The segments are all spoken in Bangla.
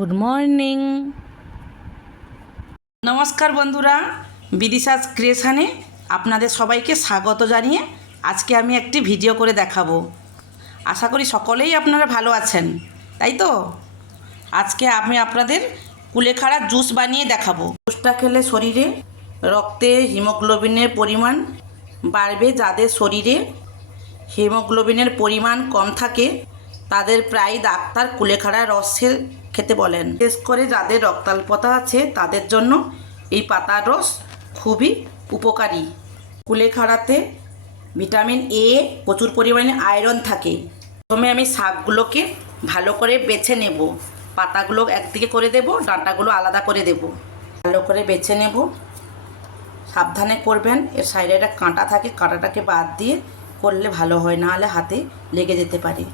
গুড মর্নিং নমস্কার বন্ধুরা, বিদিশাস ক্রিয়েশনে আপনাদের সবাইকে স্বাগত জানিয়ে আজকে আমি একটি ভিডিও করে দেখাবো। আশা করি সকলেই আপনারা ভালো আছেন, তাই তো? আজকে আমি আপনাদের কুলেখাড়া জুস বানিয়ে দেখাবো। জুসটা খেলে শরীরে রক্তে হিমোগ্লোবিনের পরিমাণ বাড়বে, যাদের শরীরে হিমোগ্লোবিনের পরিমাণ কম থাকে তাদের প্রায় ডাক্তার কুলেখাড়া রসের খেতে বলেন। বিশেষ করে যাদের রক্তাল্পতা আছে, তাদের জন্য এই পাতার রস খুবই উপকারী। কুলেখাড়াতে ভিটামিন এ প্রচুর পরিমাণে আয়রন থাকে। প্রথমে আমি শাকগুলোকে ভালো করে বেছে নেব। পাতাগুলো একদিকে করে দেব, ডাঁটাগুলো আলাদা করে দেব। ভালো করে বেছে নেব। সাবধানে করবেন, এর সাইডে একটা কাঁটা থাকে, কাঁটাটাকে বাদ দিয়ে করলে ভালো হয় না হলে হাতে লেগে যেতে পারে।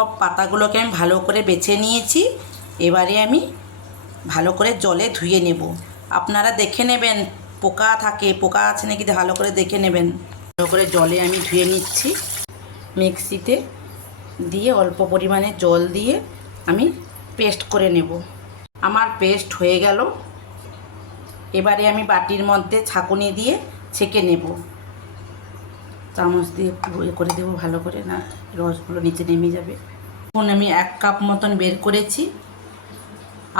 সব পাতাগুলোকে আমি ভালো করে বেছে নিয়েছি। এবারে আমি ভালো করে জলে ধুয়ে নেব। আপনারা দেখে নেবেন, পোকা থাকে, পোকা আছে নাকি ভালো করে দেখে নেবেন। ভালো করে জলে আমি ধুয়ে নিচ্ছি মিক্সিতে। দিয়ে অল্প পরিমাণে জল দিয়ে আমি পেস্ট করে নেব। আমার পেস্ট হয়ে গেল। এবারে আমি বাটির মধ্যে ছাঁকুনি দিয়ে ছেঁকে নেব। চামচ দিয়ে একটু ইয়ে করে দেবো ভালো করে, না রসগুলো নিচে নেমে যাবে। এখন আমি এক কাপ মতন বের করেছি।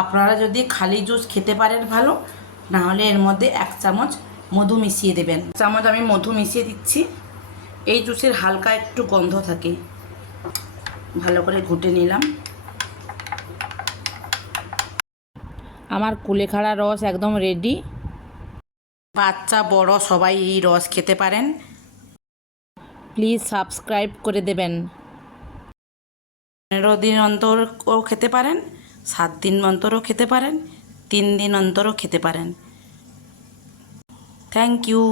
আপনারা যদি খালি জুস খেতে পারেন ভালো না হলে এর মধ্যে এক চামচ মধু মিশিয়ে দেবেন। চামচ আমি মধু মিশিয়ে দিচ্ছি। এই জুসের হালকা একটু গন্ধ থাকে। ভালো করে ঘুটে নিলাম। আমার কুলেখাড়া রস একদম রেডি বাচ্চা, বড় সবাই এই রস খেতে পারেন। প্লিজ সাবস্ক্রাইব করে দেবেন। পনেরো দিন অন্তরও খেতে পারেন, সাত দিন অন্তরও খেতে পারেন, তিন দিন অন্তরও খেতে পারেন। Thank you.